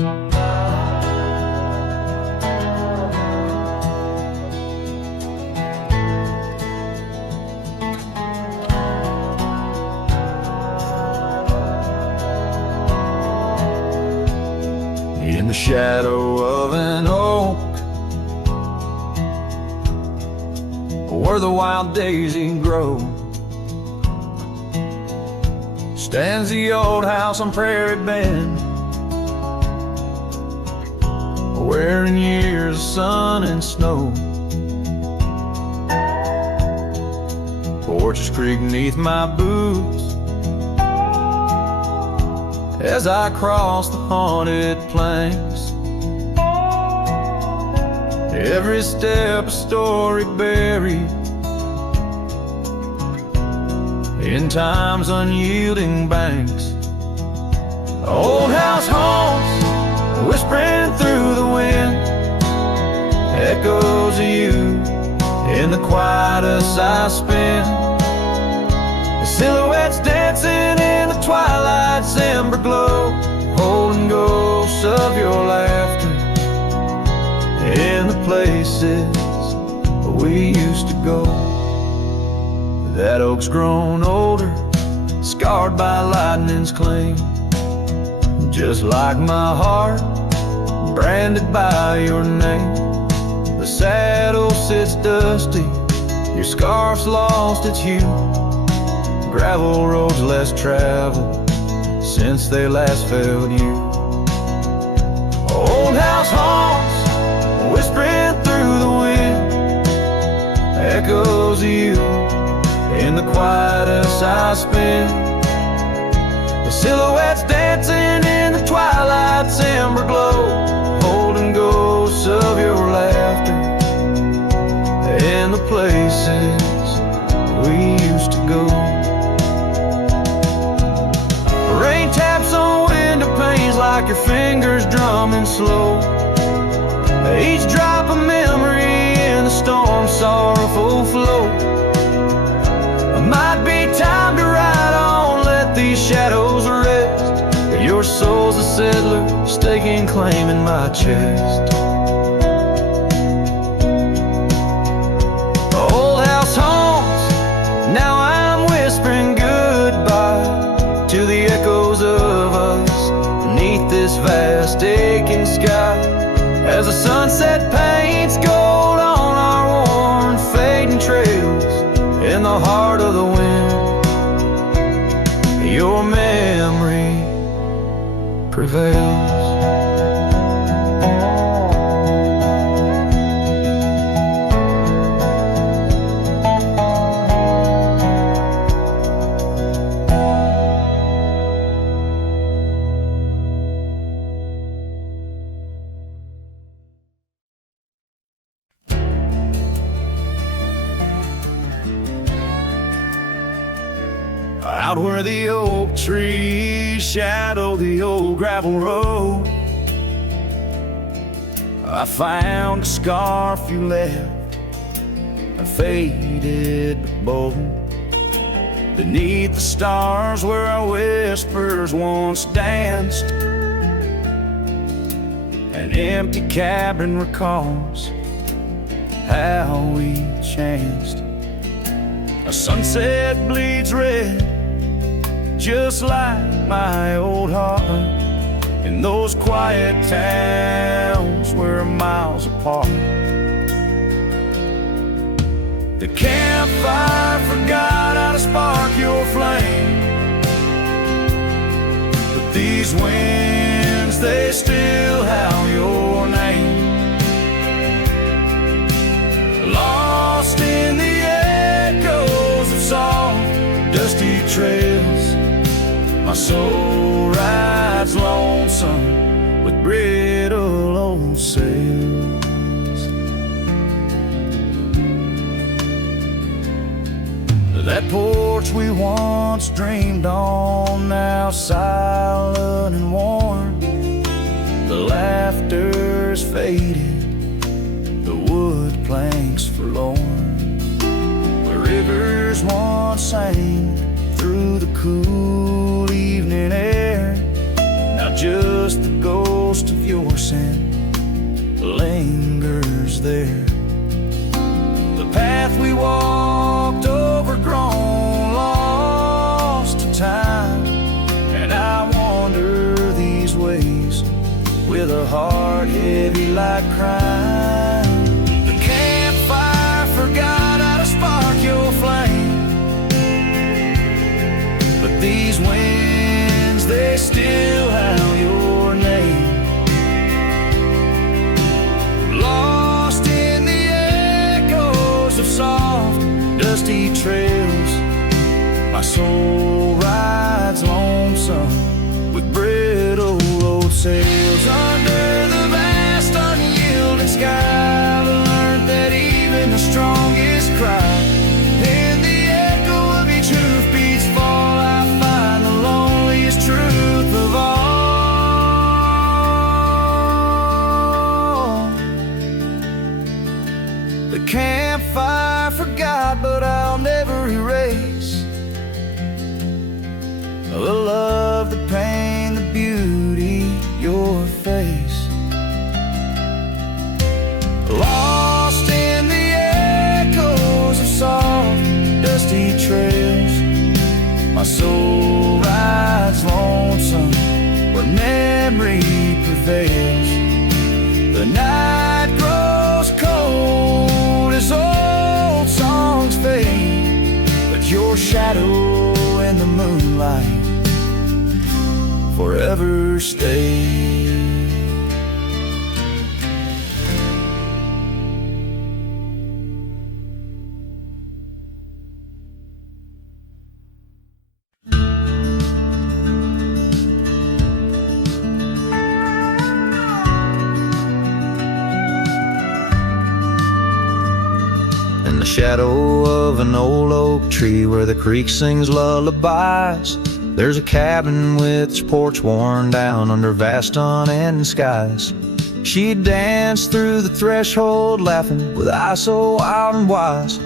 In the shadow of an oak, where the wild daisy grows, stands the old house on Prairie Bend, where in years of sun and snow, porches creak neath my boots as I cross the haunted planks. Every step a story buried in time's unyielding banks. Old house haunts, whispering through the wind, echoes of you in the quietest I spend. The silhouettes dancing in the twilight's ember glow, holding ghosts of your laughter in the places we used to go. That oak's grown older, scarred by lightning's cling, just like my heart, branded by your name. The saddle sits dusty, your scarf's lost its hue, gravel roads less traveled since they last felt you. Old house haunts, whispering through the wind, echoes of you in the quietest I spend. The silhouettes dancing in the twilight's ember glow, holding ghosts of your laughter in the places we used to go. Rain taps on window panes like your fingers drumming slow, each drop a memory in the storm's sorrowful flow. It might be time to ride on, let these shadows rest. Your soul's a settler, staking claim in my chest. Old house haunts, now I'm whispering goodbye to the echoes of us beneath this vast aching sky, as the sunset paints gold on our worn fading trails. In the heart of the wind, your memory prevails. Out where the oak trees shadow the old gravel road, I found a scarf you left, a faded but bold, beneath the stars where our whispers once danced. An empty cabin recalls how we chanced. A sunset bleeds red, just like my old heart, in those quiet towns we're miles apart. The campfire forgot how to spark your flame, but these winds, they still howl your name. Lost in the echoes of soft, dusty trails, my soul rides lonesome with brittle old sails. That porch we once dreamed on, now silent and warm. The laughter's faded, the wood planks forlorn. Where rivers once sang through the cool evening air, now just the ghost of was there. The path we walked, overgrown, lost to time. And I wander these ways with a heart heavy like crime. The campfire forgot how to spark your flame, but these winds, they still howl your name. Lost in the echoes of soft, dusty trails, my soul rides lonesome with brittle old sails. Under the vast unyielding sky, I learned that even the strongest cry, in the echo of each hoofbeat's fall, I find the loneliest truth of all. The campfire forgot, but I'll never erase the love, the pain, the beauty, your face. Lost in the echoes of soft, dusty trails, my soul rides lonesome where memory prevails. The night grows cold as old songs fade, but your shadow in the moonlight forever stay. In the shadow of an old oak tree where the creek sings lullabies, there's a cabin with its porch worn down under vast unending skies. She'd dance through the threshold laughing with eyes so wild and wise.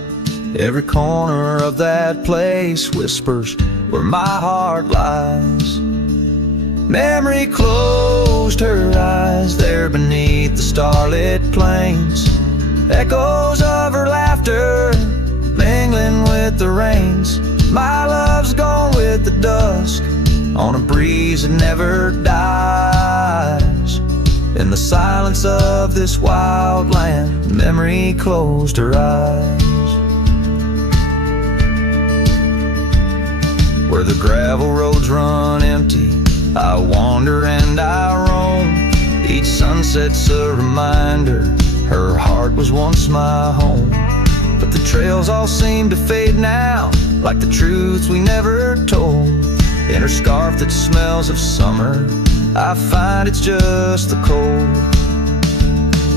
Every corner of that place whispers where my heart lies. Memory closed her eyes there beneath the starlit plains. Echoes of her laughter mingling with the rains. My love's gone with the dusk on a breeze that never dies. In the silence of this wild land, memory closed her eyes. Where the gravel roads run empty, I wander and I roam. Each sunset's a reminder her heart was once my home. But the trails all seem to fade now, like the truths we never told. In her scarf that smells of summer, I find it's just the cold.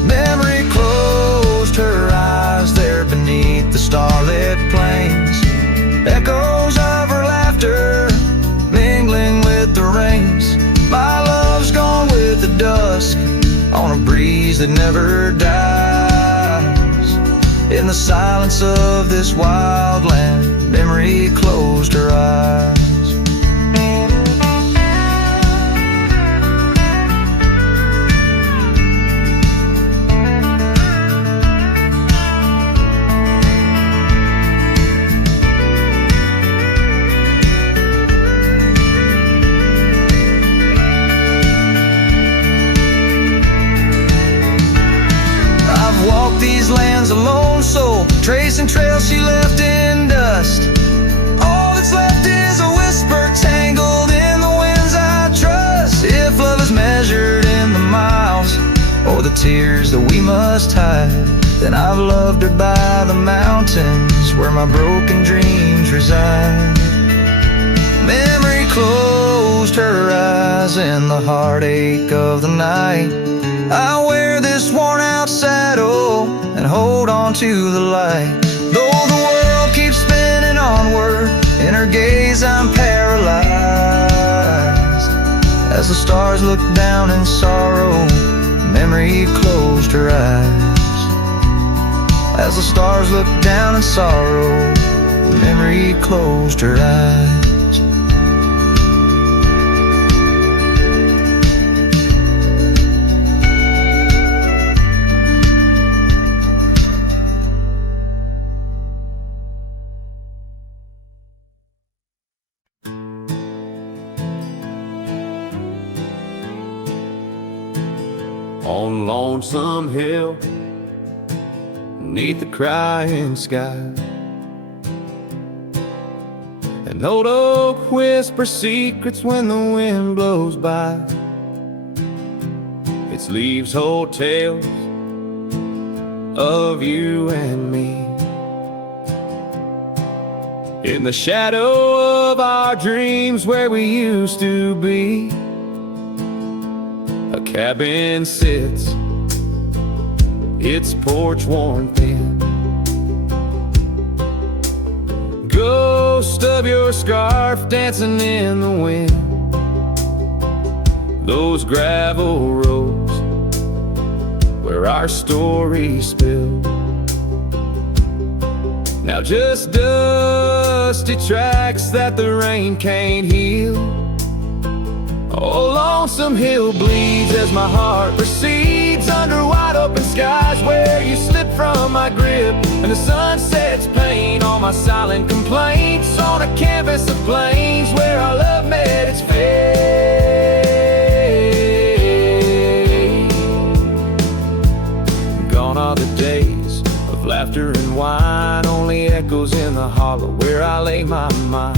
Memory closed her eyes there beneath the starlit plains. Echoes of her laughter mingling with the rains. My love's gone with the dusk on a breeze that never dies. In the silence of this wild land, memory closed her eyes. Walk these lands alone, soul, tracing trails she left in dust. All that's left is a whisper tangled in the winds I trust. If love is measured in the miles or the tears that we must hide, then I've loved her by the mountains where my broken dreams reside. Memory closed her eyes in the heartache of the night. I wear this worn out saddle and hold on to the light. Though the world keeps spinning onward, in her gaze I'm paralyzed. As the stars look down in sorrow, memory closed her eyes. As the stars look down in sorrow, memory closed her eyes. on Lonesome Hill, neath the crying sky. An old oak whispers secrets when the wind blows by. Its leaves hold tales of you and me. In the shadow of our dreams where we used to be, a cabin sits, its porch worn thin. Ghost of your scarf dancing in the wind. Those gravel roads where our stories spilled, now just dusty tracks that the rain can't heal. Oh, Lonesome Hill bleeds as my heart recedes under wide open skies where you slip from my grip, and the sun sets paint on my silent complaints on a canvas of plains where our love met its fate. Gone are the days of laughter and wine, only echoes in the hollow where I lay my mind.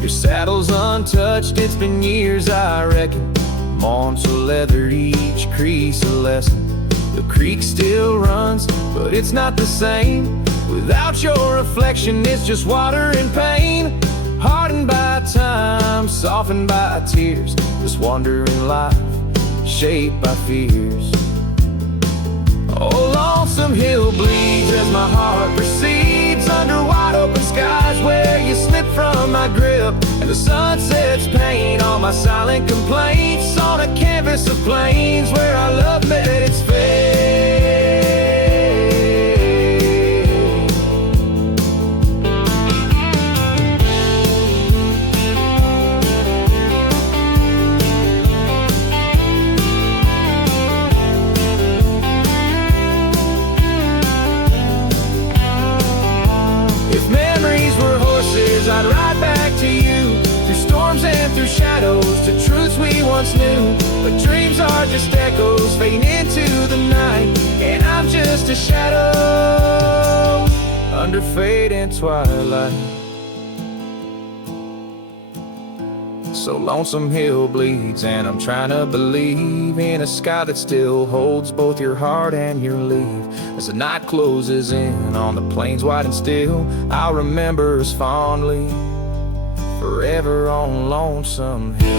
Your saddle's untouched, it's been years I reckon. Mourn's a leather, each crease a lesson. The creek still runs, but it's not the same. Without your reflection, it's just water and pain. Hardened by time, softened by tears. This wandering life, shaped by fears. Oh, Lonesome Hill bleeds as my heart proceeds under wide open skies where you slip from my grip, and the sun sets paint on my silent complaints on a canvas of plains where our love met its fate. I'd ride back to you, through storms and through shadows, to truths we once knew. But dreams are just echoes fading into the night, and I'm just a shadow under fading twilight. So Lonesome Hill bleeds, and I'm trying to believe in a sky that still holds both your heart and your leave. As the night closes in on the plains wide and still, I'll remember us fondly, forever on Lonesome Hill.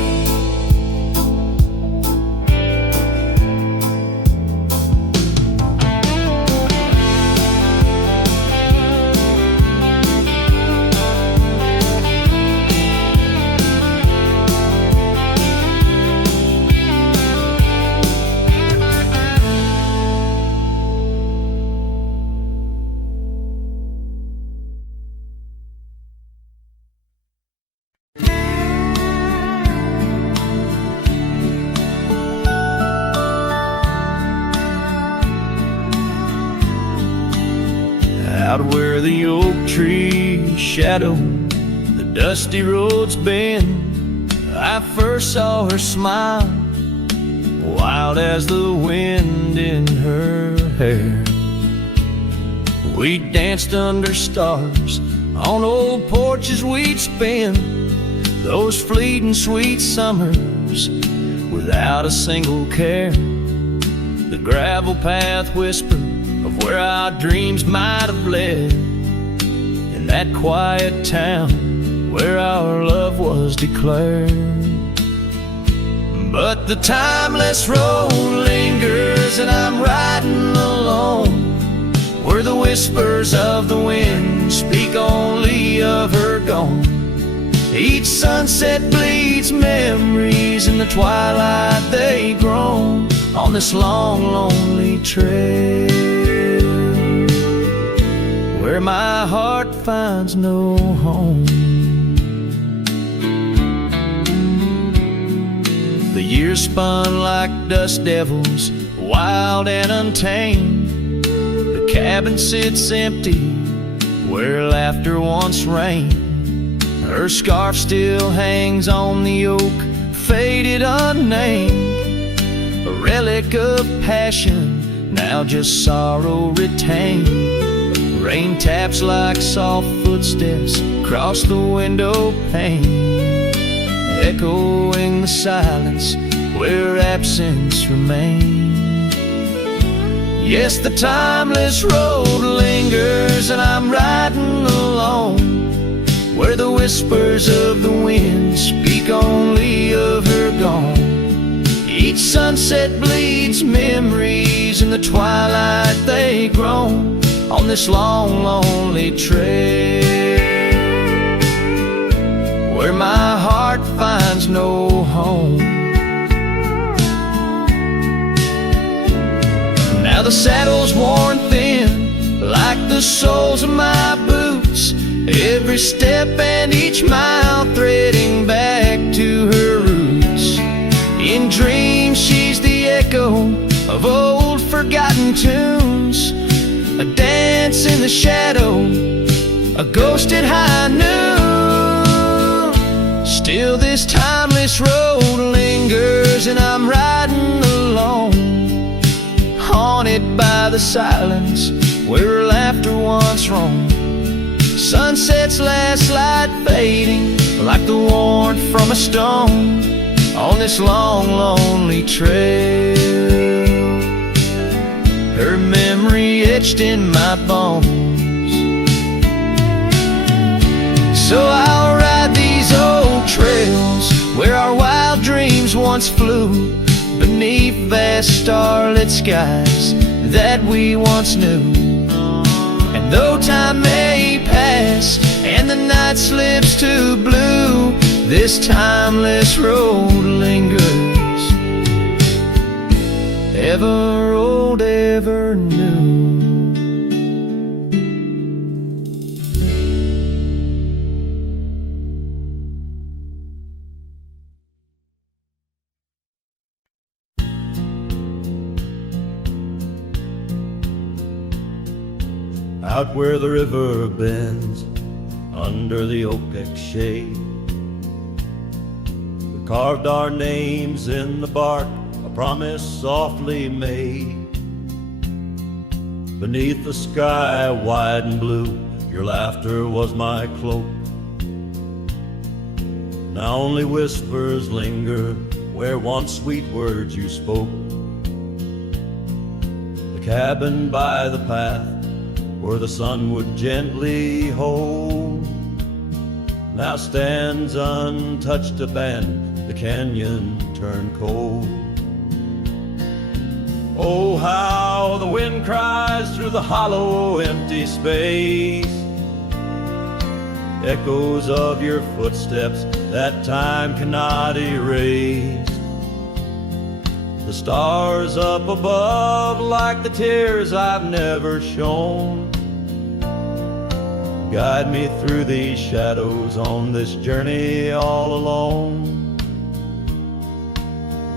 Out where the oak trees shadow the dusty roads bend, I first saw her smile, wild as the wind in her hair. We danced under stars on old porches we'd spend those fleeting sweet summers without a single care. The gravel path whispered of where our dreams might have led, in that quiet town where our love was declared. But the timeless road lingers, and I'm riding alone, where the whispers of the wind speak only of her gone. Each sunset bleeds memories, in the twilight they groan on this long, lonely trail, where my heart finds no home. The years spun like dust devils, wild and untamed. The cabin sits empty where laughter once reigned. Her scarf still hangs on the oak, faded unnamed, a relic wreck of passion, now just sorrow retained. Rain taps like soft footsteps across the window pane, echoing the silence where absence remains. Yes, the timeless road lingers, and I'm riding alone, where the whispers of the wind speak only of her gone. Each sunset bleeds memories, in the twilight they groan on this long, lonely trail, where my heart finds no home. Now the saddle's worn thin, like the soles of my boots, every step and each mile threading back to her roots. In dreams she's the echo of old forgotten tunes, a dance in the shadow, a ghost at high noon. Still this timeless road lingers, and I'm riding alone, haunted by the silence where laughter once roamed. Sunset's last light fading like the warmth from a stone on this long, lonely trail, her memory etched in my bones. So I'll ride these old trails where our wild dreams once flew, beneath vast starlit skies that we once knew. And though time may pass and the night slips to blue, this timeless road lingers, ever old, ever new. Out where the river bends, under the oak shade, we carved our names in the bark, a promise softly made. Beneath the sky wide and blue, your laughter was my cloak. Now only whispers linger where once sweet words you spoke. The cabin by the path where the sun would gently hold, now stands untouched, abandoned, the canyon turned cold. Oh, how the wind cries through the hollow, empty space, echoes of your footsteps that time cannot erase. The stars up above, like the tears I've never shown, guide me through these shadows on this journey all alone.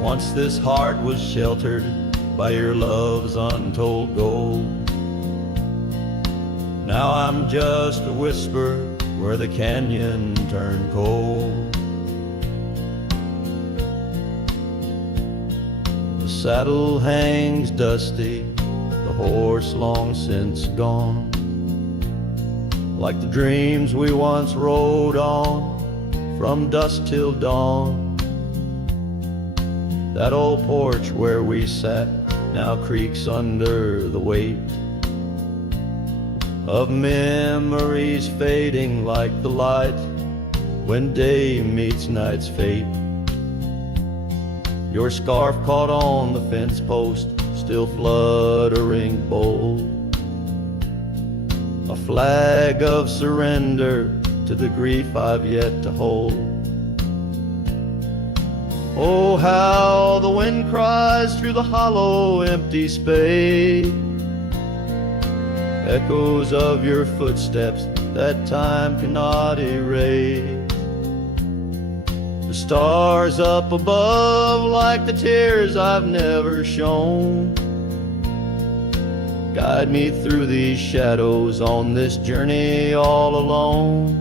Once this heart was sheltered by your love's untold gold, now I'm just a whisper where the canyon turned cold. The saddle hangs dusty, the horse long since gone, like the dreams we once rode on from dusk till dawn. That old porch where we sat now creaks under the weight of memories fading like the light when day meets night's fate. Your scarf caught on the fence post, still fluttering bold, a flag of surrender to the grief I've yet to hold. Oh, how the wind cries through the hollow, empty space, echoes of your footsteps that time cannot erase. The stars up above, like the tears I've never shown, guide me through these shadows on this journey all alone.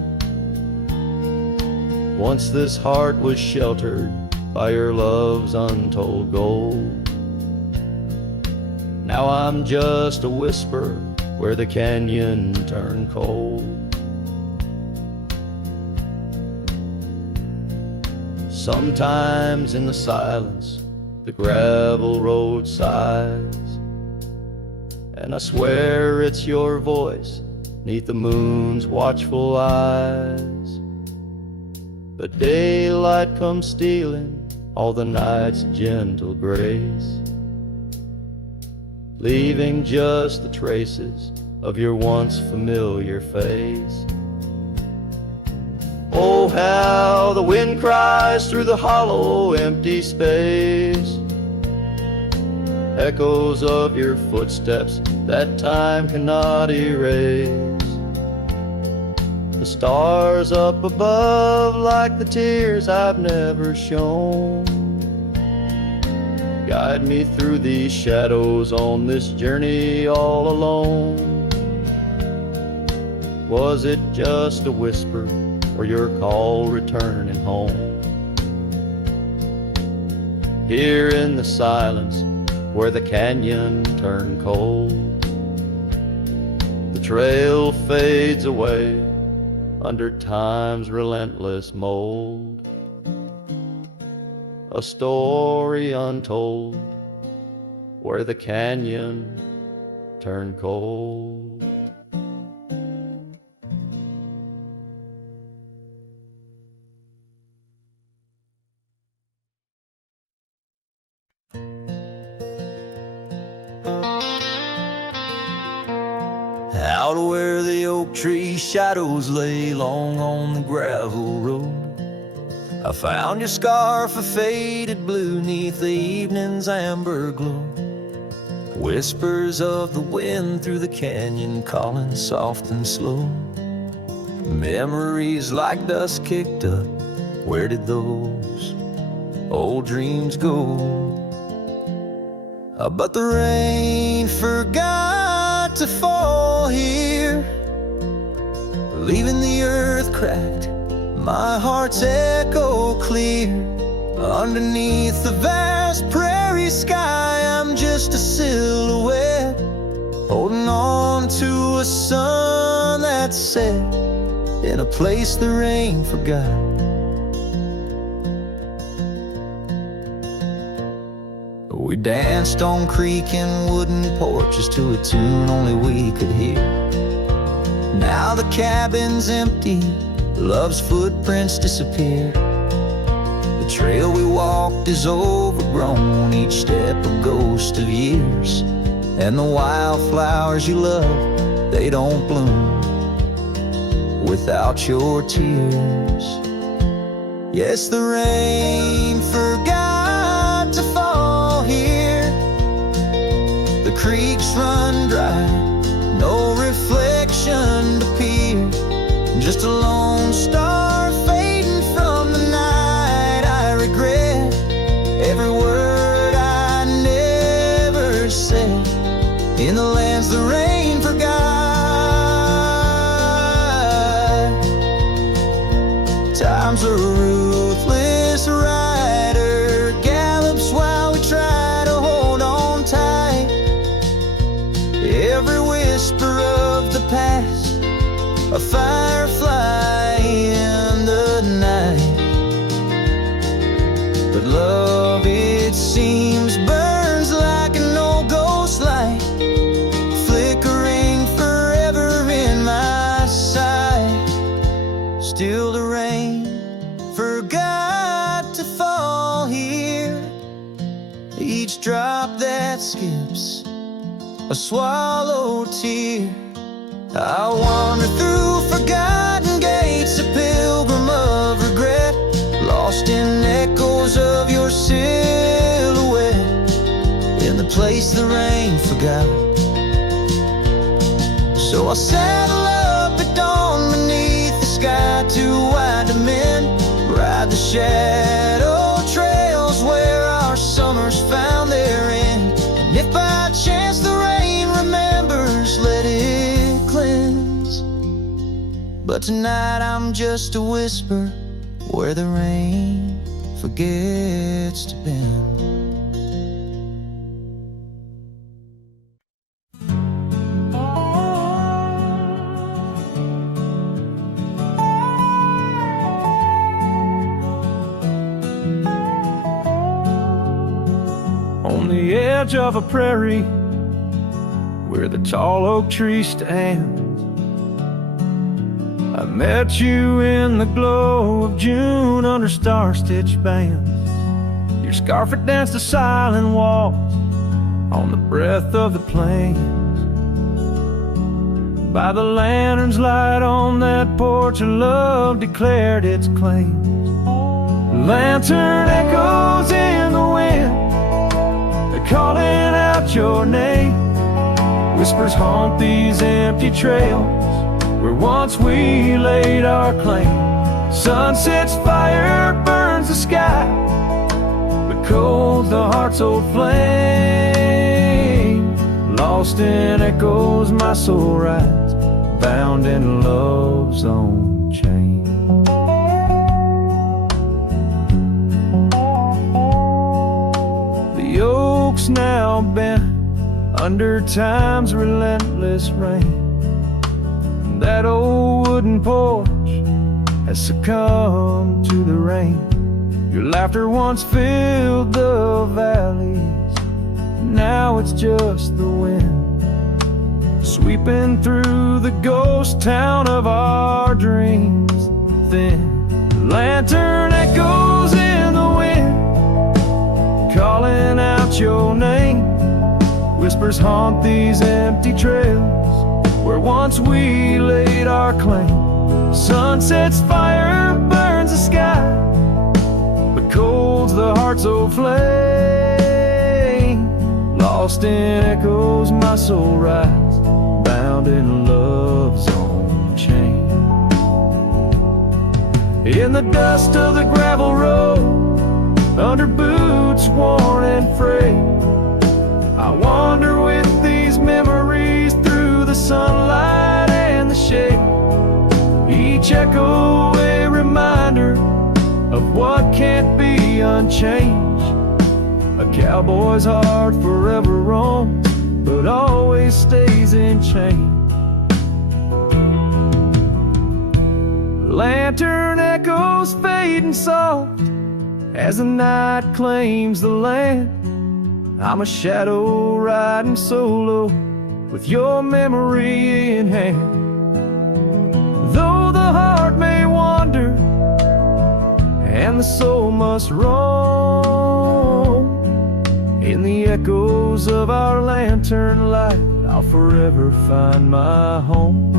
Once this heart was sheltered by your love's untold gold, Now I'm just a whisper where the canyon turned cold. Sometimes in the silence, the gravel road sighs, and I swear it's your voice 'neath the moon's watchful eyes. But daylight comes stealing all the night's gentle grace, leaving just the traces of your once familiar face. Oh, how the wind cries through the hollow, empty space, echoes of your footsteps that time cannot erase. The stars up above like the tears I've never shown, guide me through these shadows on this journey all alone. Was it just a whisper or your call returning home? Here in the silence where the canyon turned cold, the trail fades away under time's relentless mold. A story untold where the canyon turned cold. Out where the oak tree shadows lay long on the gravel road, I found your scarf of faded blue 'neath the evening's amber glow. Whispers of the wind through the canyon calling soft and slow. Memories like dust kicked up, where did those old dreams go? But the rain forgot to fall here, leaving the earth cracked, my heart's echo clear. Underneath the vast prairie sky, I'm just a silhouette, holding on to a sun that set in a place the rain forgot. We danced on creaking wooden porches to a tune only we could hear. Now the cabin's empty, love's footprints disappear. The trail we walked is overgrown, each step a ghost of years. And the wildflowers you love, they don't bloom without your tears. Yes, the rain forgot to fall here. The creeks run dry, no reflection to peer. Just a lone star fading from the night. I regret every word I never said in the lands the rain forgot. Time's a ruthless rider, gallops while we try to hold on tight. Every whisper of the past, a firefly in the night. But love, it seems, burns like an old ghost light, flickering forever in my sight. Still the rain forgot to fall here, each drop that skips a swallowed tear. I wander through forgotten gates, a pilgrim of regret, lost in echoes of your silhouette, in the place the rain forgot. So I saddle up at dawn beneath the sky, too wide to mend, ride the shadow trails where our summers found their end. And if by chance the rain remembers, let it cleanse. But tonight I'm just a whisper where the rain forgets to bend. on the edge of a prairie where the tall oak tree stands. I met you in the glow of June under star-stitched bands. Your scarf had danced a silent waltz on the breath of the plains. By the lantern's light on that porch, of love declared its claims. Lantern echoes in the wind, they're calling out your name. Whispers haunt these empty trails where once we laid our claim. Sunset's fire burns the sky, but cold's the heart's old flame. Lost in echoes my soul rides, bound in love's own chain. The oak's now bent under time's relentless rain. That old wooden porch has succumbed to the rain. Your laughter once filled the valleys, now it's just the wind sweeping through the ghost town of our dreams. Thin lantern echoes in the wind, calling out your name. Whispers haunt these empty trails where once we laid our claim. Sunset's fire burns the sky, but cold's the heart's old flame. Lost in echoes my soul rides, bound in love's own chain. In the dust of the gravel road, under boots worn and frayed, I wander with these memories through the sunlight and the shade. Each echo a reminder of what can't be unchanged. A cowboy's heart forever roams, but always stays in chains. Lantern echoes fading soft as the night claims the land. I'm a shadow riding solo with your memory in hand. Though the heart may wander and the soul must roam, in the echoes of our lantern light I'll forever find my home.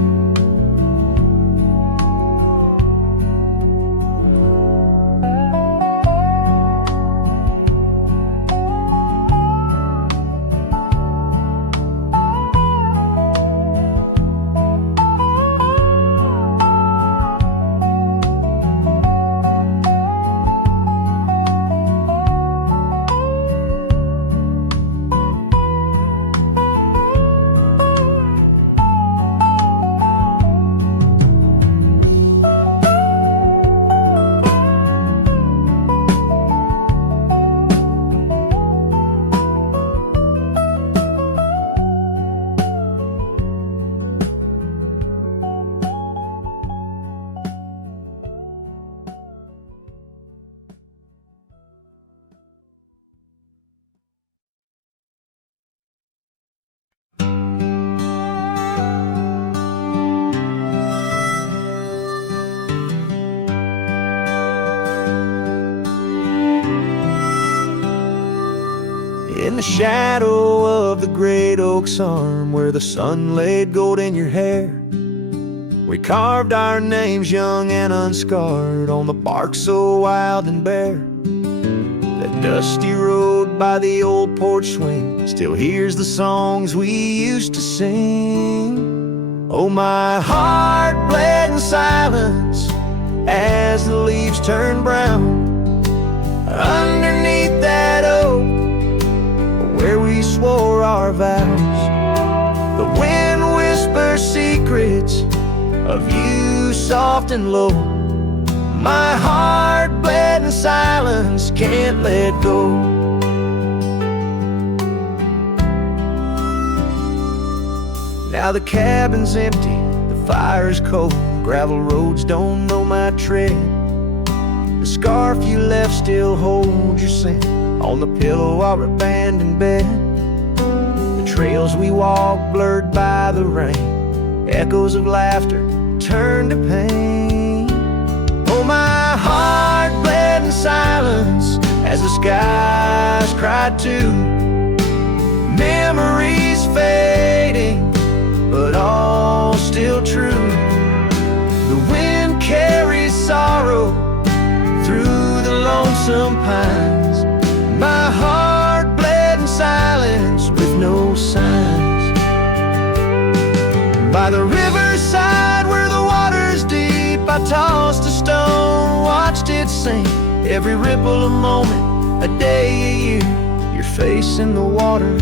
In the shadow of the great oak's arm, where the sun laid gold in your hair, we carved our names young and unscarred on the bark so wild and bare. That dusty road by the old porch swing still hears the songs we used to sing. Oh, my heart bled in silence as the leaves turned brown underneath that oak where we swore our vows. The wind whispers secrets of you soft and low. My heart bled in silence, can't let go. Now the cabin's empty, the fire's cold, gravel roads don't know my tread. The scarf you left still holds your scent on the pillow of our abandoned bed. The trails we walked blurred by the rain, echoes of laughter turned to pain. Oh, my heart bled in silence as the skies cried too. Memories fading, but all still true. The wind carries sorrow through the lonesome pines. My heart bled in silence with no signs. By the riverside where the water's deep, I tossed a stone, watched it sink. Every ripple a moment, a day, a year. Your face in the water,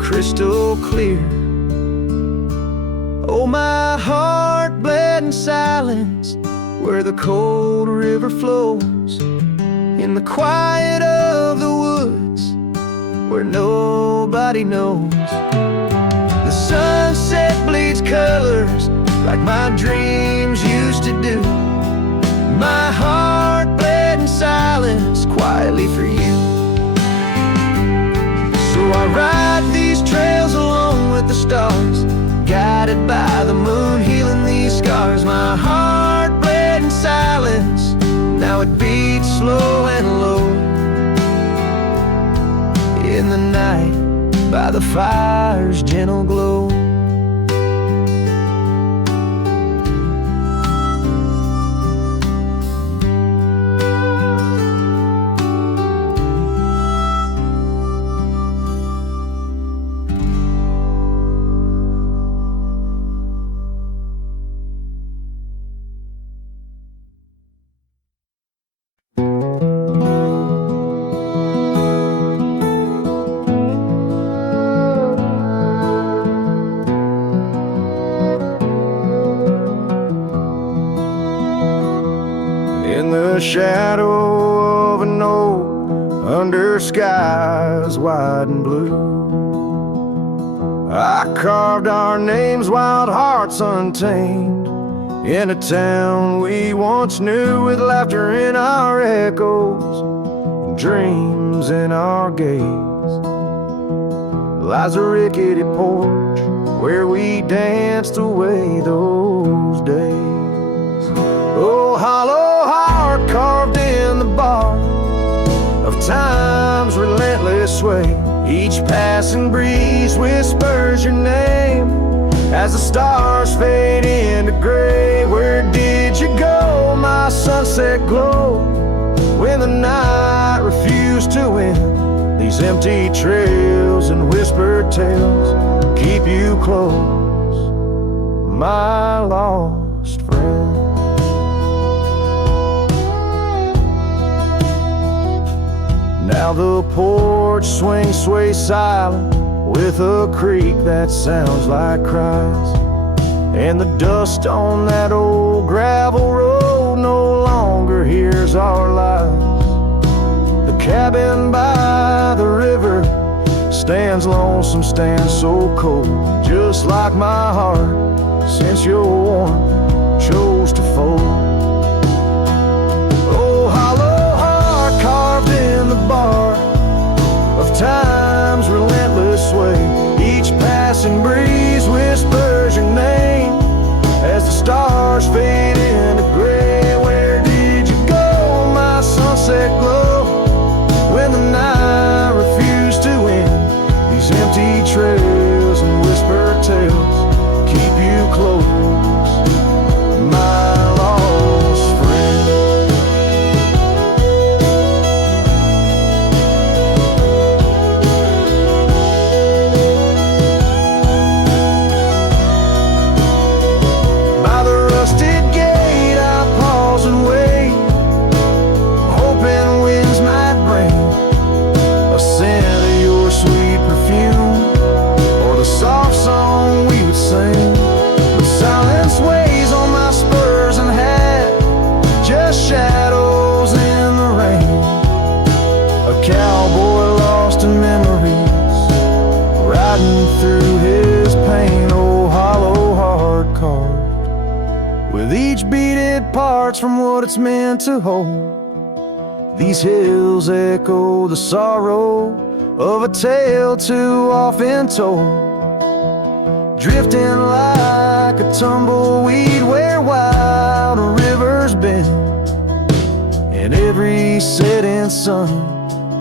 crystal clear. Oh, my heart bled in silence where the cold river flows, in the quiet of the woods where nobody knows. The sunset bleeds colors like my dreams used to do. My heart bled in silence quietly for you. So I ride these trails alone with the stars, guided by the moon, healing these scars. My heart bled in silence, now it beats slow and low. In the night, by the fire's gentle glow. In the shadow of an oak, under skies wide and blue, I carved our names, wild hearts untamed, in a town we once knew, with laughter in our echoes and dreams in our gaze. Lies a rickety porch where we danced away those days. Oh, hollow heart carved in the bark of time's relentless sway. Each passing breeze whispers your name as the stars fade into gray. Where did you go, my sunset glow, when the night refused to end? These empty trails and whispered tales keep you close, my lost friend. Now the porch swings sway silent with a creak that sounds like cries, and the dust on that old gravel road no longer hears our lies. The cabin by the river stands lonesome, stands so cold, just like my heart since your warmth chose to fold. Oh, hollow heart carved in the bark of time's relentless sway. Each passing breeze whispers your name as the stars fade into gray. Where did you go, my sunset glow, when the night refused to end? These empty trails and whispered tales keep you close, my lost friend. By the rusted gate I pause and wait, hoping winds might bring a scent of your sweet perfume, or the soft song we would sing. But silence weighs on my spurs and hat, just shadows in the rain. A cowboy lost in memories, riding through his pain. Oh, hollow heart carved with each beaded parts from what it's meant to hold. These hills echo the sorrow of a tale too often told, drifting like a tumbleweed where wild rivers bend. In every setting sun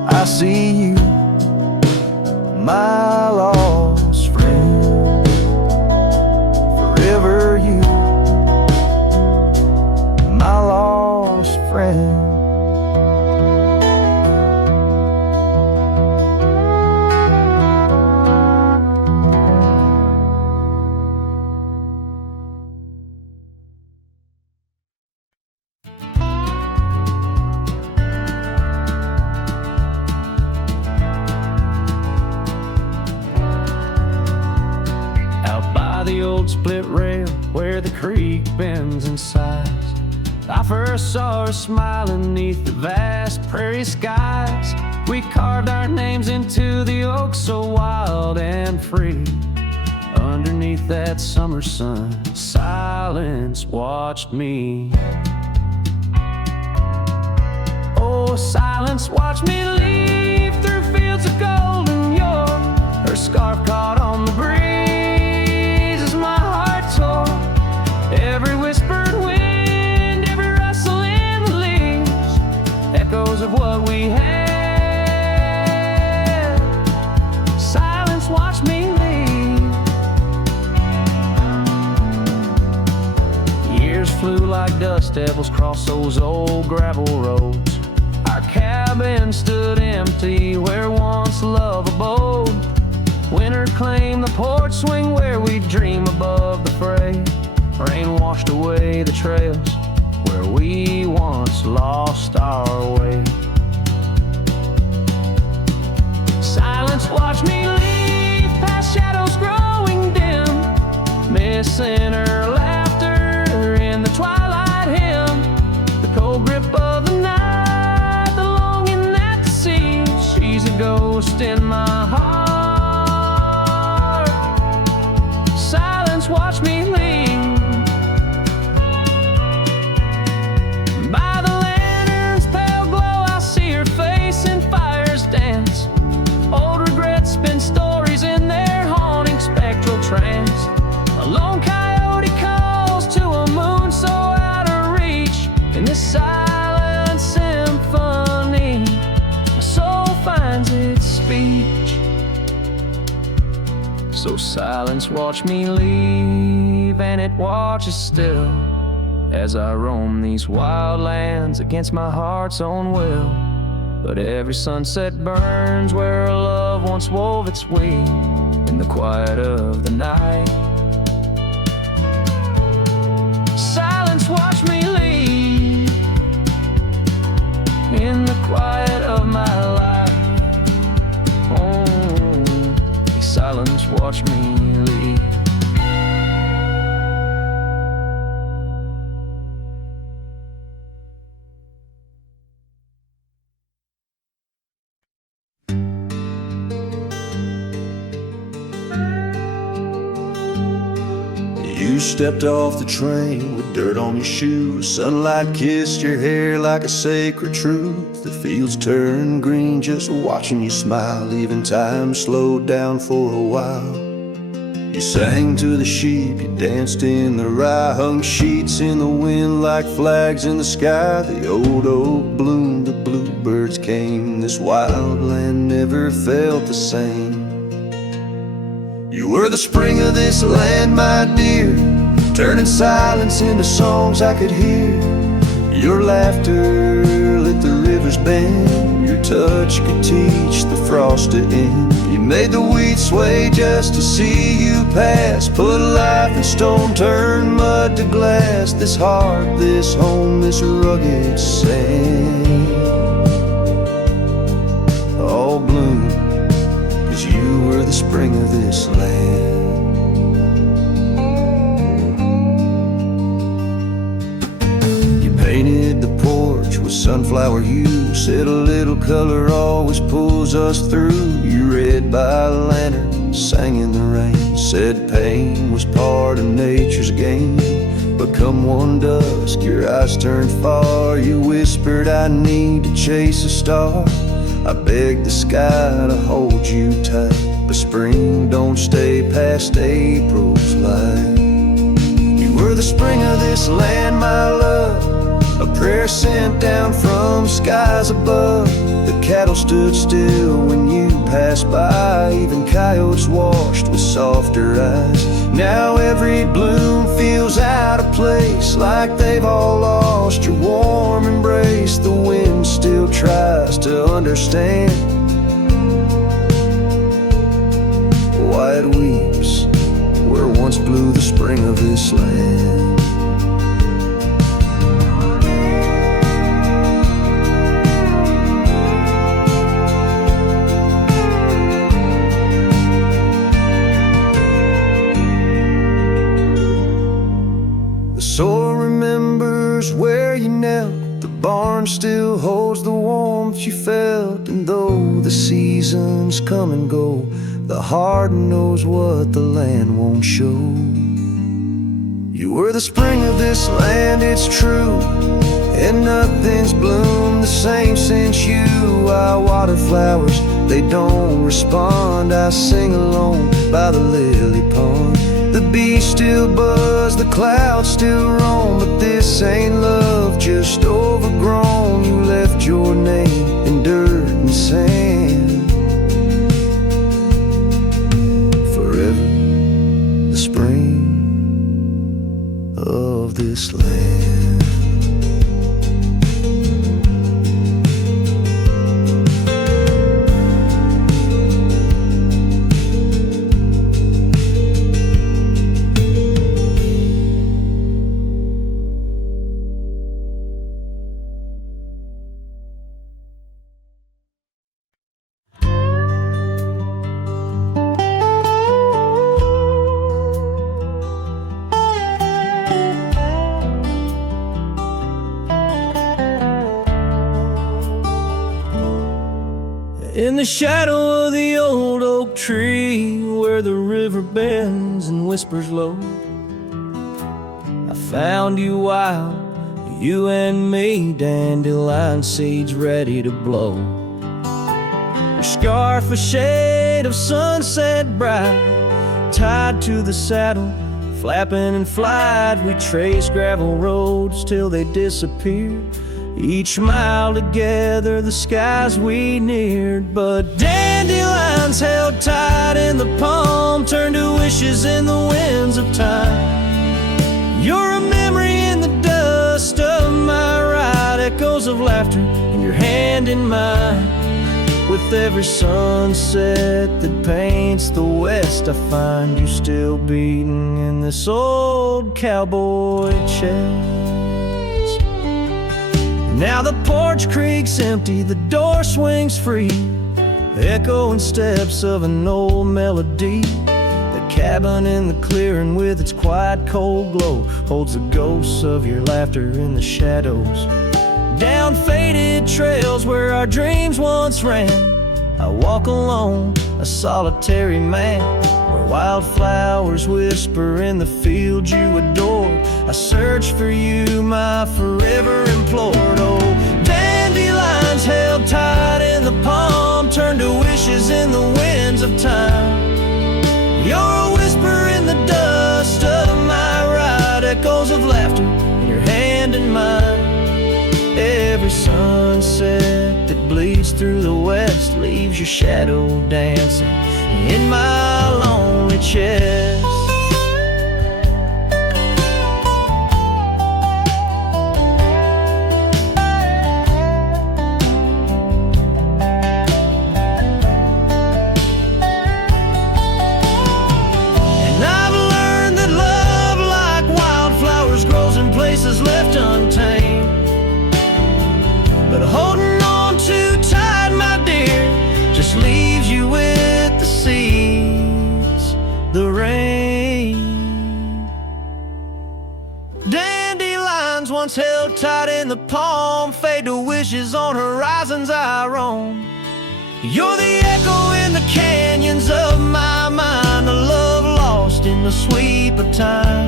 I see you, my lost friend. Forever you, my lost friend. The old split rail where the creek bends and sighs, I first saw her smiling neath the vast prairie skies. We carved our names into the oak so wild and free. Underneath that summer sun, silence watched me. Oh, silence watched me leave through fields of golden yore. Her scarf caught on the breeze. Every whispered wind, every rustle in the leaves, echoes of what we had. Silence watched me leave. Years flew like dust devils across those old gravel roads. Our cabin stood empty where once love abode. Winter claimed the porch swing where we dream above the fray. Rain washed away the trails where we once lost our way. Silence watched me leave past shadows growing dim, missing her laughter in the twilight hymn. The cold grip of the night, the longing at the sea. She's a ghost in my heart. Silence watched me leave. Trance. A lone coyote calls to a moon so out of reach. In this silent symphony, my soul finds its speech. So silence watched me leave, and it watches still as I roam these wild lands against my heart's own will. But every sunset burns where love once wove its way. In the quiet of the night, silence watched me leave. In the quiet of my life, oh, silence watched me leave. You stepped off the train with dirt on your shoes. Sunlight kissed your hair like a sacred truth. The fields turned green just watching you smile. Even time slowed down for a while. You sang to the sheep, you danced in the rye, hung sheets in the wind like flags in the sky. The old oak bloomed, the bluebirds came. This wild land never felt the same. You were the spring of this land, my dear, turning silence into songs I could hear. Your laughter lit the river's bend. Your touch could teach the frost to end. You made the wheat sway just to see you pass. Put life in stone, turn mud to glass. This heart, this home, this rugged sand, all bloom, 'cause you were the spring of this land. Painted the porch with sunflower hue, said a little color always pulls us through. You read by lanterns sang in the rain, said pain was part of nature's game. But come one dusk, your eyes turned far. You whispered, I need to chase a star. I begged the sky to hold you tight, but spring don't stay past April's light. You were the spring of this land, my love, a prayer sent down from skies above. The cattle stood still when you passed by, even coyotes washed with softer eyes. Now every bloom feels out of place, like they've all lost your warm embrace. The wind still tries to understand why it weeps where once blew the spring of this land. The soil remembers where you knelt, the barn still holds the warmth you felt. And though the seasons come and go, the heart knows what the land won't show. You were the spring of this land, it's true, and nothing's bloomed the same since you. I water flowers, they don't respond. I sing alone by the lily pond. The bees still buzz, the clouds still roam, but this ain't love, just overgrown. You left your name in dirt and sand. Forever the spring of this land. In the shadow of the old oak tree, where the river bends and whispers low, I found you wild, you and me, dandelion seeds ready to blow. Your scarf a shade of sunset bright, tied to the saddle, flapping in flight. We traced gravel roads till they disappeared, each mile together the skies we neared. But dandelions held tight in the palm turned to wishes in the winds of time. You're a memory in the dust of my ride, echoes of laughter in your hand in mine. With every sunset that paints the west, I find you still beating in this old cowboy chest. Now the porch creaks empty, the door swings free, echoing steps of an old melody. The cabin in the clearing with its quiet cold glow holds the ghosts of your laughter in the shadows. Down faded trails where our dreams once ran, I walk alone, a solitary man, where wildflowers whisper in the fields you adore. I search for you, my forever implored. Oh, dandelions held tight in the palm turned to wishes in the winds of time. You're a whisper in the dust of my ride, echoes of laughter in your hand in mine. Every sunset that bleeds through the west leaves your shadow dancing in my lonely chest. And I've learned that love, like wildflowers, grows in places left untamed. But holding on too tight, my dear, just leaves you with the seeds, the rain. Dandelions once held tight in the palm fade to wishes on horizons I roam. You're the echo in the canyons of my mind, time.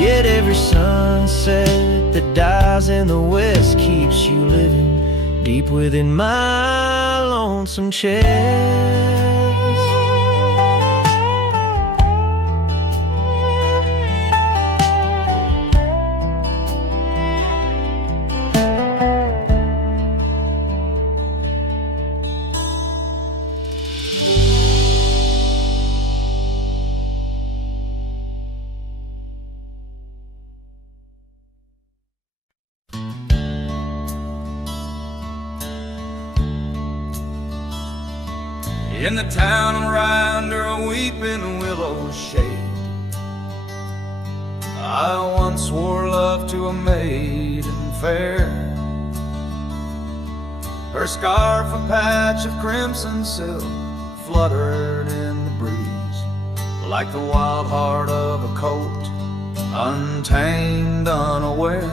Yet every sunset that dies in the west keeps you living deep within my lonesome chest. In the town right under a weeping willow shade, I once swore love to a maiden fair. Her scarf, a patch of crimson silk, fluttered in the breeze, like the wild heart of a colt, untamed, unaware,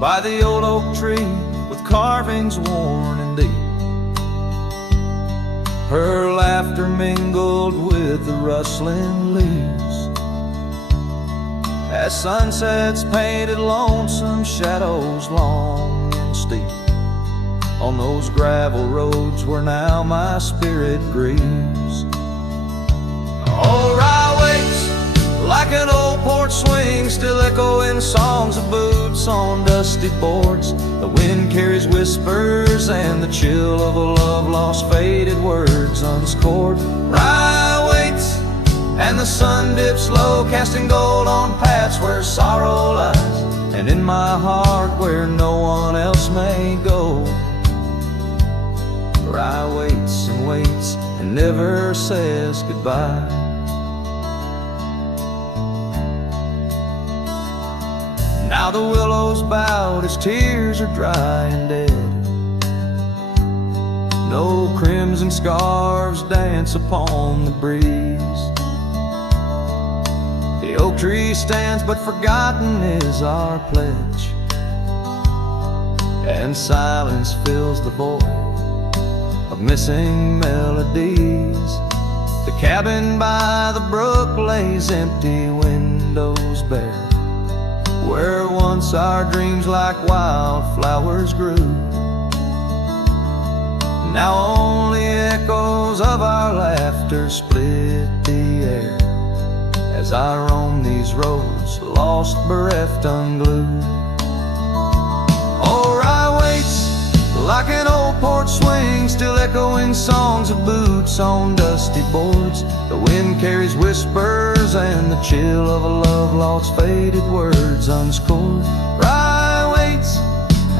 by the old oak tree with carvings worn and deep. Her laughter mingled with the rustling leaves, as sunsets painted lonesome shadows long and steep on those gravel roads where now my spirit grieves. Oh, Rye waits like an old porch swing, still echoing songs of boots on dusty boards. The wind carries whispers and the chill of a love lost, faded words unscored. Rye waits and the sun dips low, casting gold on paths where sorrow lies, and in my heart where no one else may go. Rye waits and never says goodbye. Now the willows bowed as tears are dry and dead. No crimson scarves dance upon the breeze. The oak tree stands, but forgotten is our pledge, and silence fills the void of missing melodies. The cabin by the brook lays empty, windows bare, where once our dreams like wildflowers grew. Now only echoes of our laughter split the air, as I roam these roads, lost, bereft, unglued. Oh, Rye waits like an old porch swing, still echoing songs of boots on dusty boards. The wind carries whispers and the chill of a love lost, faded words unscored. Rye waits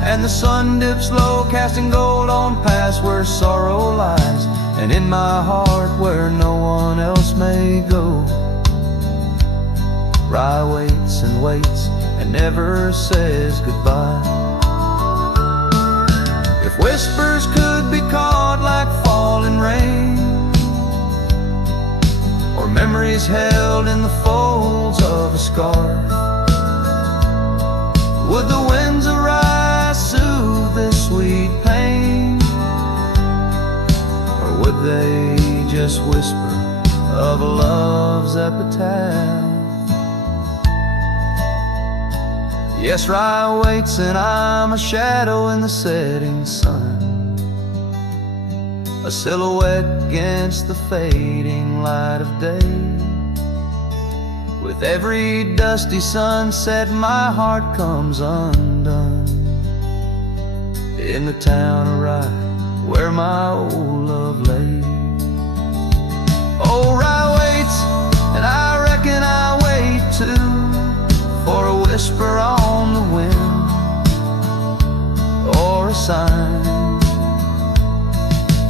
and the sun dips low, casting gold on paths where sorrow lies, and in my heart where no one else may go. Rye waits and never says goodbye. If whispers could be caught like falling rain, or memories held in the folds of a scarf, would the winds arise soothe this sweet pain, or would they just whisper of love's epitaph? Yes, Rye waits and I'm a shadow in the setting sun, a silhouette against the fading light of day. With every dusty sunset my heart comes undone, in the town of Rye where my old love lay. Oh, Rye waits and I reckon I wait too, for a whisper on the wind, or a sign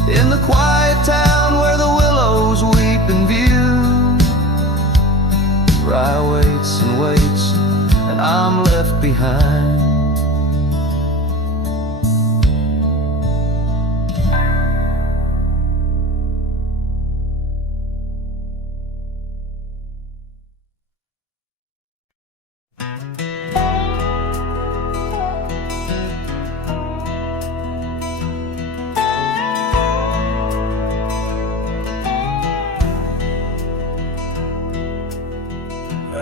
in the quiet town where the willows weep in view. Rye waits and I'm left behind.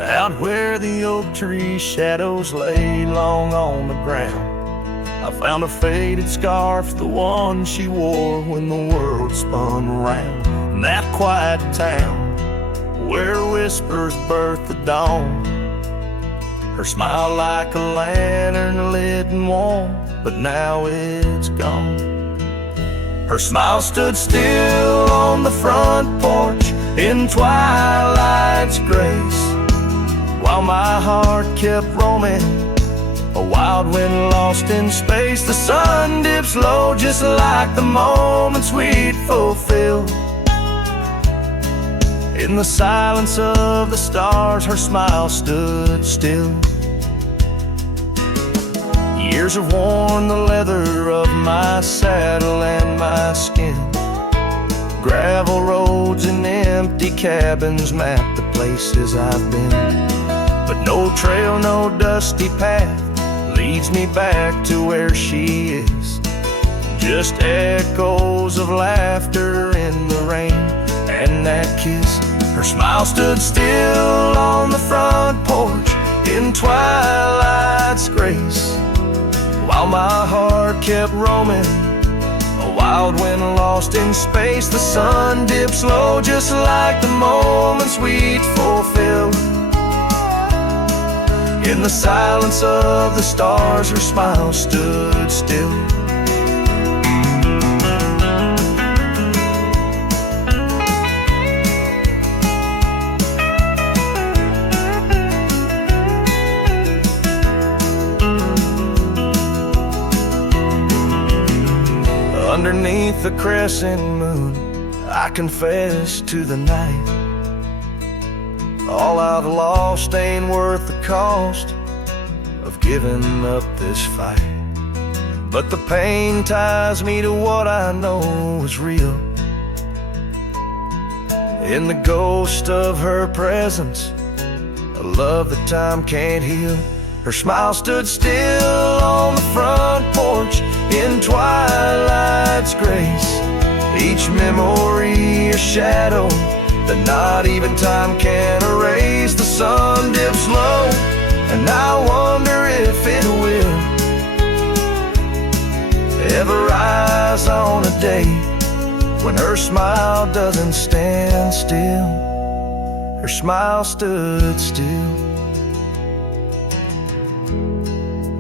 Out where the oak tree shadows lay long on the ground, I found a faded scarf, the one she wore when the world spun around. In that quiet town where whispers birth the dawn, her smile like a lantern lit and warm, but now it's gone. Her smile stood still on the front porch in twilight's grace, while my heart kept roaming, a wild wind lost in space. The sun dips low just like the moments we'd fulfill. In the silence of the stars, her smile stood still. Years have worn the leather of my saddle and my skin. Gravel roads and empty cabins map the places I've been, but no trail, no dusty path leads me back to where she is. Just echoes of laughter in the rain and that kiss. Her smile stood still on the front porch in twilight's grace, while my heart kept roaming, a wild wind lost in space. The sun dips low just like the moments we'd fulfill. In the silence of the stars, her smile stood still. Underneath the crescent moon, I confess to the night, all I've lost ain't worth the cost of giving up this fight. But the pain ties me to what I know is real. In the ghost of her presence, a love that time can't heal. Her smile stood still on the front porch in twilight's grace, each memory a shadow that not even time can erase. The sun dips low, and I wonder if it will ever rise on a day when her smile doesn't stand still. Her smile stood still,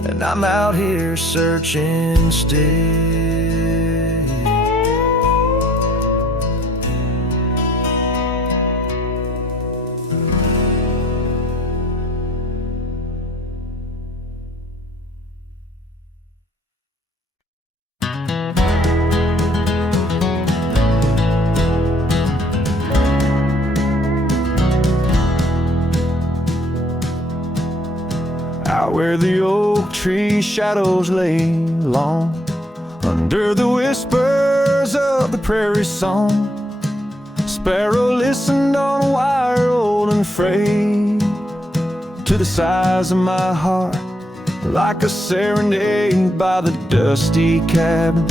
and I'm out here searching still. Out where the oak tree shadows lay long, under the whispers of the prairie song, sparrow listened on a wire old and frayed to the size of my heart, like a serenade by the dusty cabin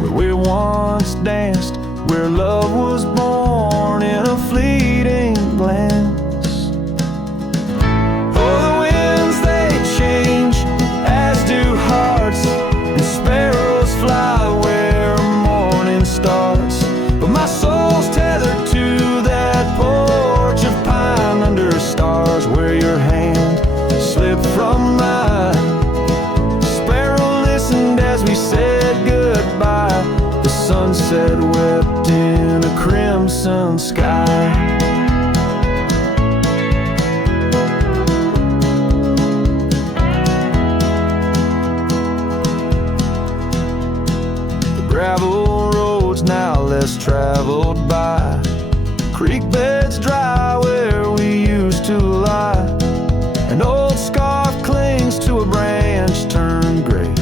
where we once danced, where love was born in a fleeting glance. Change, as do hearts, and sparrows fly where morning starts. But my soul's tethered to that porch of pine under stars, where your hand slipped from mine. Sparrow listened as we said goodbye. The sunset wept in a crimson sky. Gravel roads now less traveled by, creek beds dry where we used to lie. An old scarf clings to a branch turned gray,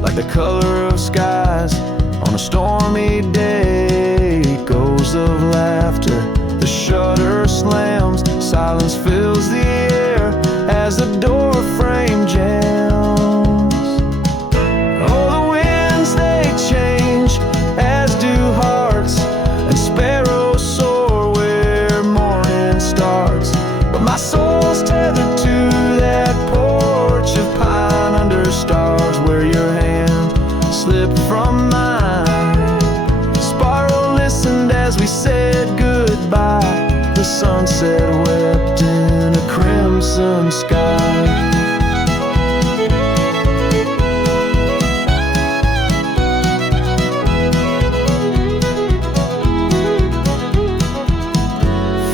like the color of skies on a stormy day. Echoes of laughter, the shutter slams, silence fills the air as the door frame jams. As do hearts, and sparrows soar by, the sunset wept in a crimson sky.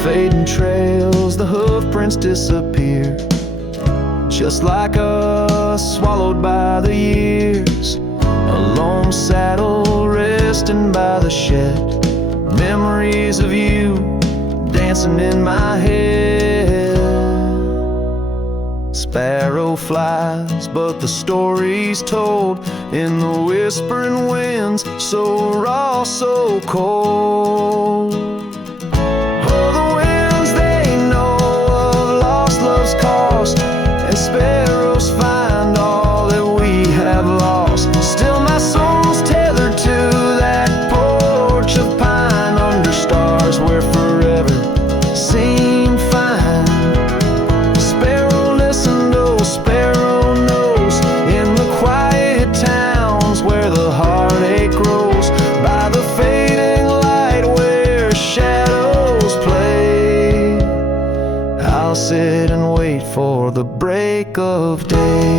Fading trails, the hoof prints disappear, just like us, swallowed by the years. A lone saddle resting by the shed, memories of you dancing in my head. Sparrow flies, but the story's told in the whispering winds, so raw, so cold. Cost, and sparrows find all that we have lost. Still my soul's tethered to that porch of pine under stars where forever seemed fine. Sparrow listen, oh sparrow knows, in the quiet towns where the heartache grows, by the fading light where shadows play, I'll sit and wait for the break of day.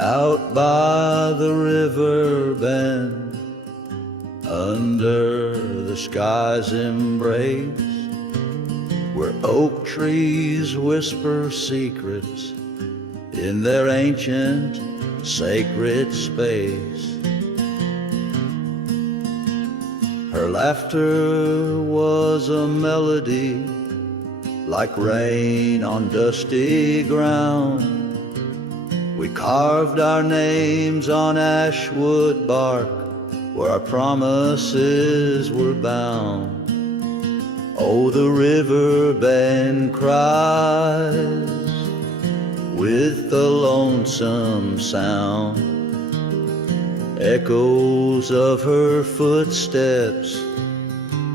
Out by the river bend, under the sky's embrace, where oak trees whisper secrets in their ancient sacred space. Her laughter was a melody, like rain on dusty ground. We carved our names on ashwood bark, where our promises were bound. Oh, the river bend cries with a lonesome sound. Echoes of her footsteps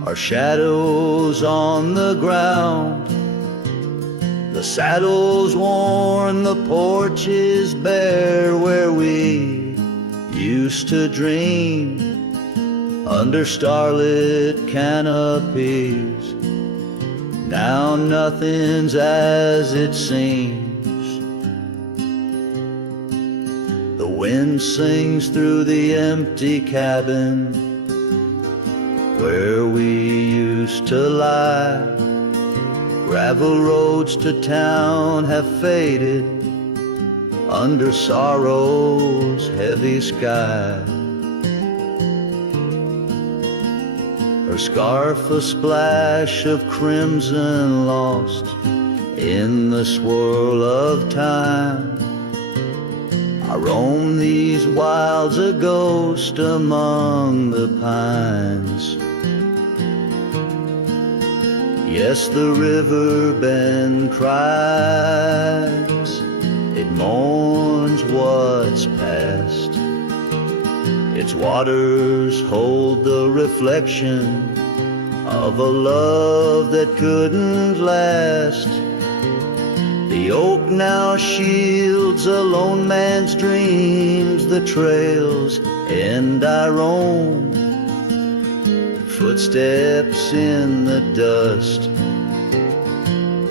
are shadows on the ground. The saddle's worn, the porch is bare, where we used to dream under starlit canopies. Now nothing's as it seems. The wind sings through the empty cabin where we used to lie. Gravel roads to town have faded under sorrow's heavy sky. Her scarf a splash of crimson lost in the swirl of time. I roam these wilds a ghost among the pines. Yes, the river bend cries, it mourns what's past. Its waters hold the reflection of a love that couldn't last. The oak now shields a lone man's dreams, the trails and I roam. Footsteps in the dust,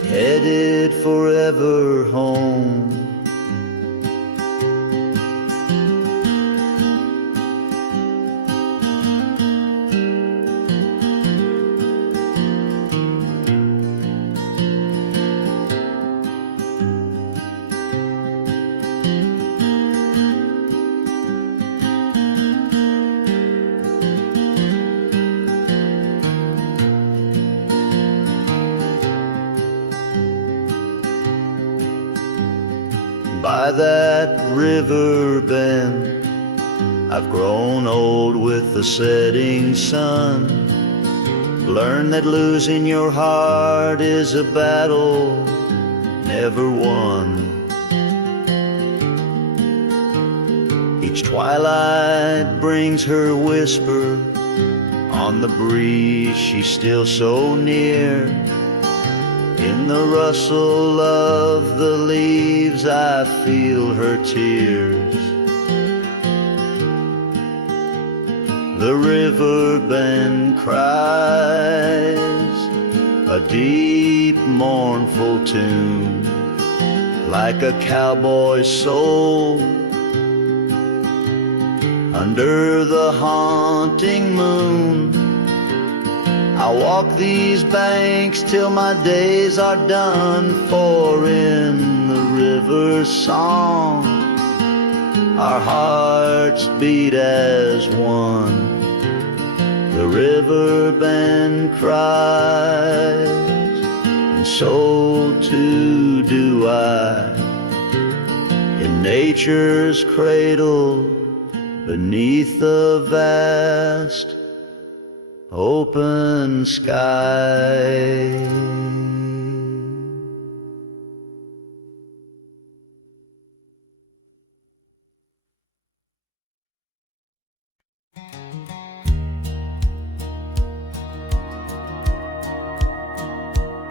headed forever home. By that river bend, I've grown old with the setting sun. Learn that losing your heart is a battle never won. Each twilight brings her whisper. On the breeze she's still so near. In the rustle of the leaves I feel her tears. The river bend cries a deep mournful tune, like a cowboy's soul. Under the haunting moon, I walk these banks till my days are done. For in the river's song our hearts beat as one. The river bend cries, and so too do I, in nature's cradle, beneath the vast open sky.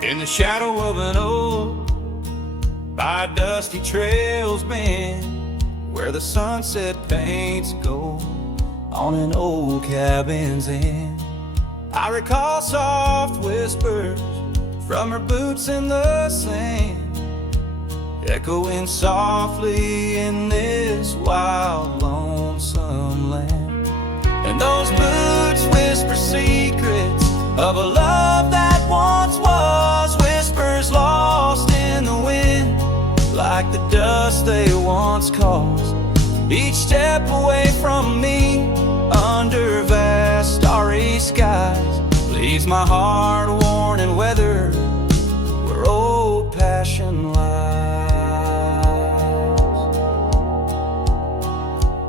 In the shadow of an oak, by dusty trails bend, where the sunset paints gold on an old cabin's end, I recall soft whispers from her boots in the sand, echoing softly in this wild, lonesome land. And those boots whisper secrets of a love that once was, whispers lost in the wind, like the dust they once caused. Each step away from me, under vast starry skies, leaves my heart worn and weathered, where old passion lies.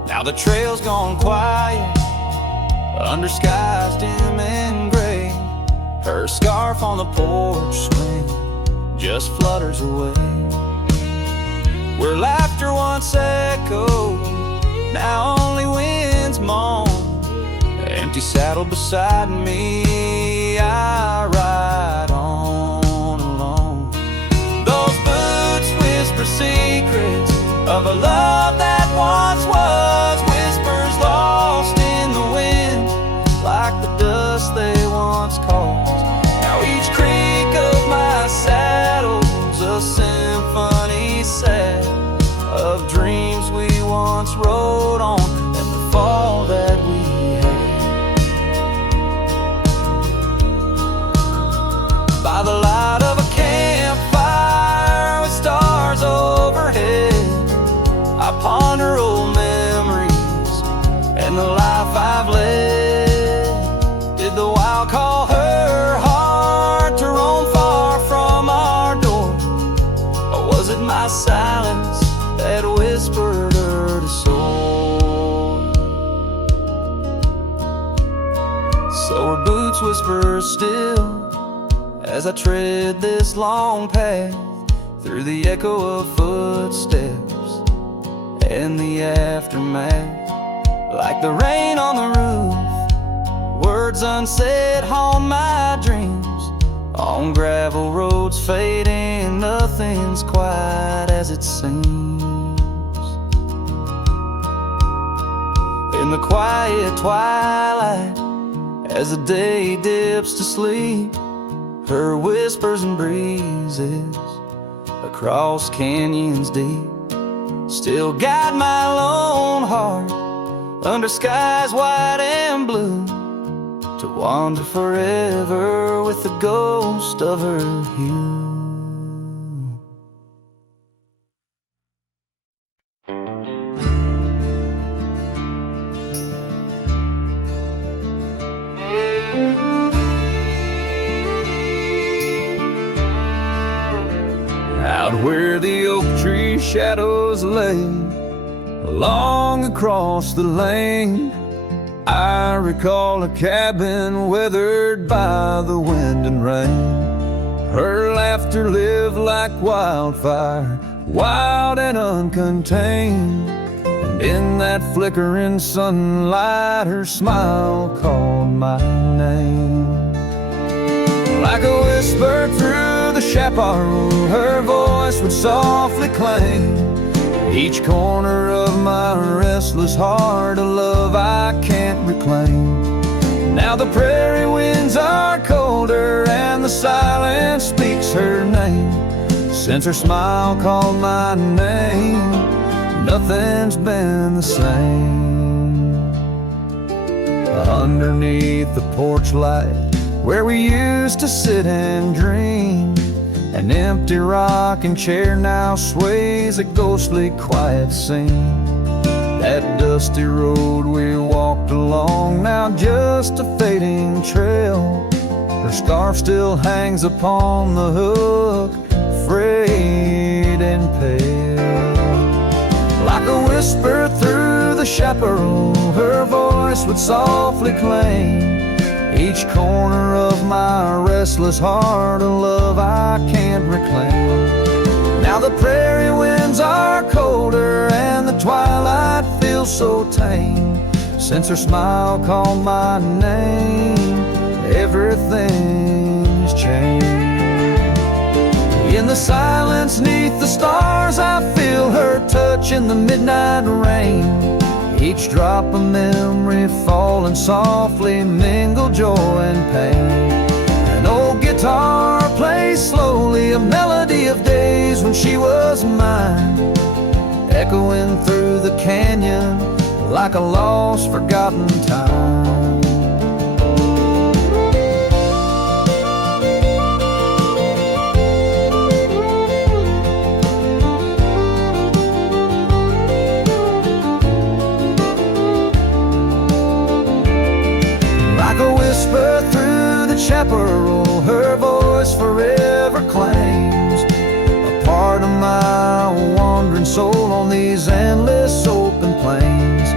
Now the trail's gone quiet, under skies dim and gray. Her scarf on the porch swing just flutters away. Where laughter once echoed, now only winds moan. Empty saddle beside me, I ride on alone. Those boots whisper secrets of a love that once was, whispers lost in the wind, like the dust they once caused. Now each creak of my saddle's a symphony set of dreams we once rode on, and the fall that we had. By the light of a campfire with stars overhead, I ponder old memories and the life I've led. Did the wild call her heart to roam far from our door, or was it my silence that whispered her to soar? So her boots whisper still as I tread this long path, through the echo of footsteps and the aftermath. Like the rain on the roof, words unsaid haunt my dreams. On gravel roads fading, nothing's quite as it seems. In the quiet twilight, as the day dips to sleep, her whispers and breezes across canyons deep still guide my lone heart under skies white and blue, to wander forever with the ghost of her hue. Out where the oak tree shadows lay, along across the lane, I recall a cabin weathered by the wind and rain. Her laughter lived like wildfire, wild and uncontained, and In that flickering sunlight, her smile called my name. Like a whisper through the chaparral, her voice would softly claim each corner of my restless heart, a love I can't reclaim. Now the prairie winds are colder and the silence speaks her name. Since her smile called my name, nothing's been the same. Underneath the porch light where we used to sit and dream, an empty rocking chair now sways a ghostly quiet scene. That dusty road we walked along, now just a fading trail. Her scarf still hangs upon the hook, frayed and pale. Like a whisper through the chaparral, her voice would softly claim each corner of my restless heart, a love I can't reclaim. Now the prairie winds are colder and the twilight feels so tame. Since her smile called my name, everything's changed. In the silence neath the stars, I feel her touch in the midnight rain. Each drop of memory falling softly mingle joy and pain. An old guitar plays slowly a melody of days when she was mine, echoing through the canyon like a lost, forgotten time. Like a whisper through the chaparral, her voice forever claims a part of my wandering soul on these endless open plains.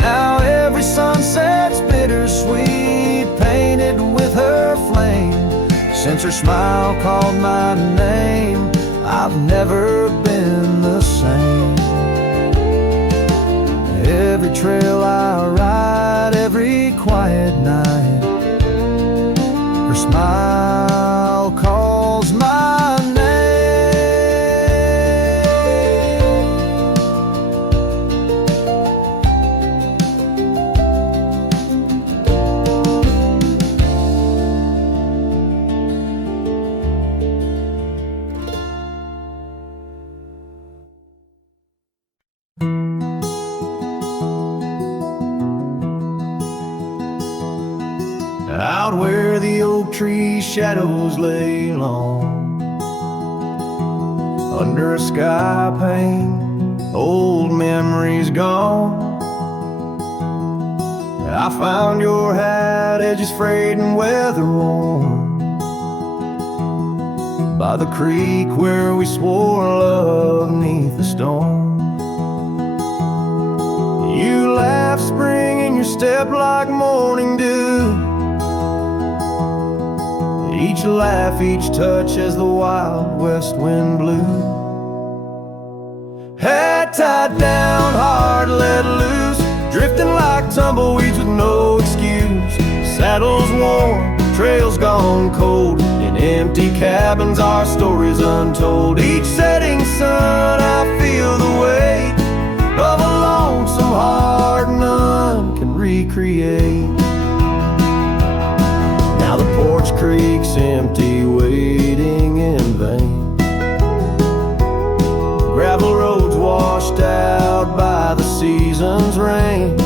Now every sunset's bittersweet, painted with her flame. Since her smile called my name, I've never been the same. Every trail I ride, every quiet night, her smile calls my name. Out where the oak tree shadows lay long, under a sky pane, old memories gone. I found your hat, edges frayed and weather worn, by the creek where we swore love neath the storm. You laughed spring in your step like morning dew, each laugh, each touch as the wild west wind blew. Head tied down, heart let loose, drifting like tumbleweeds with no excuse. Saddles worn, trails gone cold, in empty cabins our stories untold. Each setting sun I feel the weight of a lonesome heart none can recreate. Now the porch creek's empty, waiting in vain. Gravel roads washed out by the season's rain.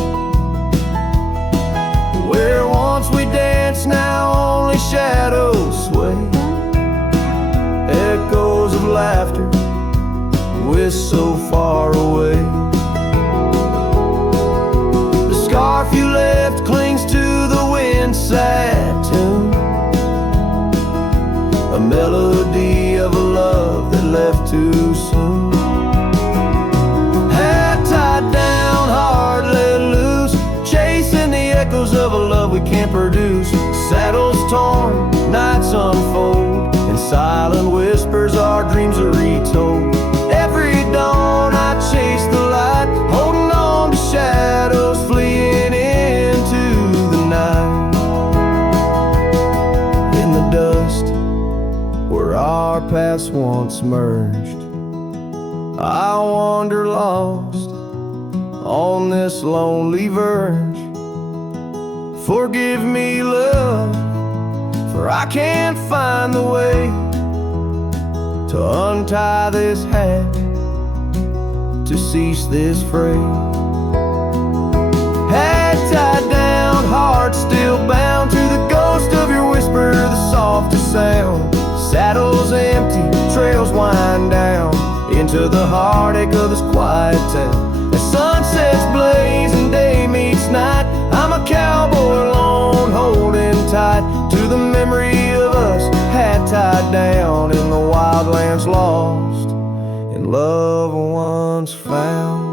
Where once we danced, now only shadows sway. Echoes of laughter whisk so far away. The scarf you left clings to the wind's sad tune, a melody of a love that left too soon. Head tied down, heart let loose, chasing the echoes of a love we can't produce. Saddles torn, nights unfold, in silent whispers our dreams are retold. Every dawn I chase the light, holding on distance merged, I wander lost on this lonely verge. Forgive me, love, for I can't find the way to untie this hat, to cease this fray. Hat tied down, heart still bound to the ghost of your whisper, the softest sound. Saddles empty, trails wind down into the heartache of this quiet town. As sunsets blaze and day meets night, I'm a cowboy alone, holding tight to the memory of us, hat tied down in the wildlands, lost in love once found.